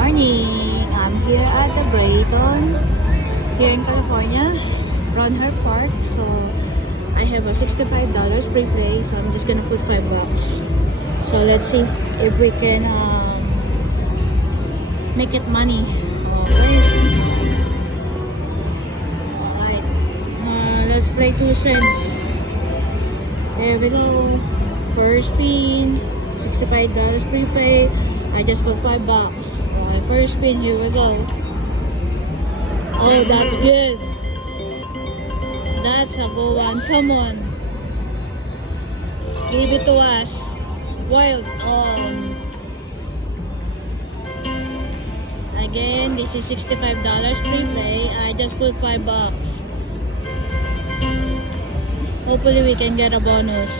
morning! I'm here at the Brayton here in California, Ronhart Park. So I have a $65 pre-play, so I'm just gonna put $5. So let's see if we can make it money. Alright, let's play 2 cents. There we go. First spin, $65 pre-play. I just put $5. First spin, here we go. Oh, that's good. That's a good one. Come on. Give it to us. Wild. Again, this is $65 pre-play. I just put $5. Hopefully we can get a bonus.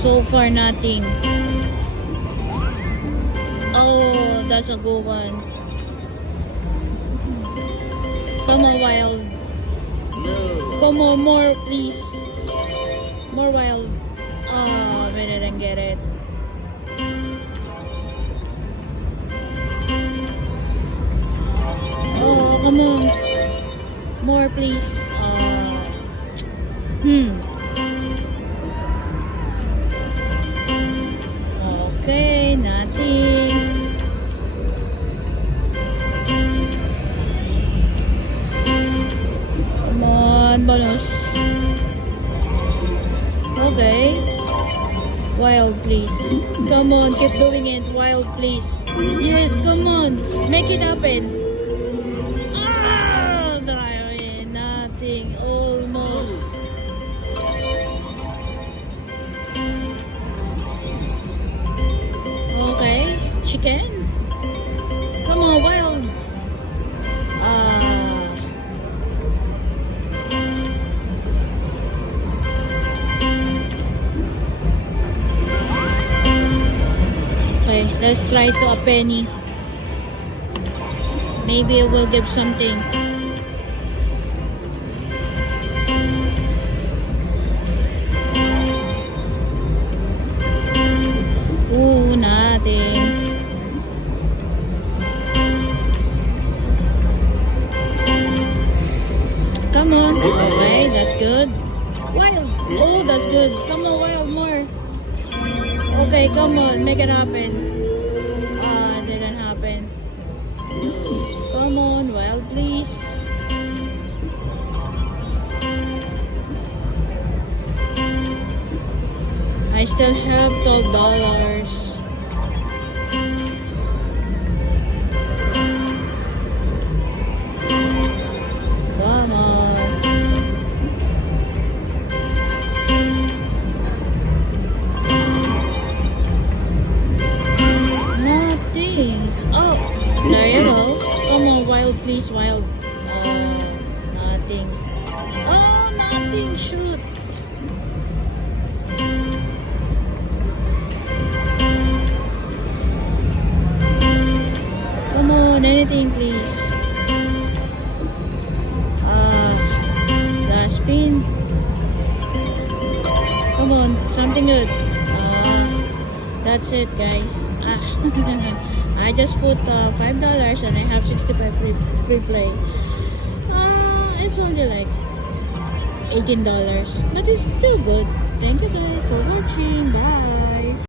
So far, nothing. Oh, that's a good one. Come on, Wild. Come on, more, please. More Wild. Oh, we didn't get it. Oh, come on. More, please. Okay, nothing. Come on, bonus. Okay. Wild, please. Come on, keep doing it. Wild, please. Yes, come on. Make it happen. Ah, try nothing. Almost. Okay, chicken. Come on, Wild. Okay, let's try to a penny. Maybe it will give something. Ooh, nothing. Come on. Okay, that's good. Wild. Oh, that's good. Come on, Wild, more. Okay, come on. Make it happen. It didn't happen. Come on, Wild, please. I still have $12. Come on. Nothing. Oh, there you go. Come on, Wild, please, Wild. Oh, nothing. Oh, nothing. Shoot. Come on, anything, please. The spin. Come on, something good. That's it, guys. I just put $5 and I have 65 pre-play. It's only like $18, but it's still good. Thank you guys for watching. Bye.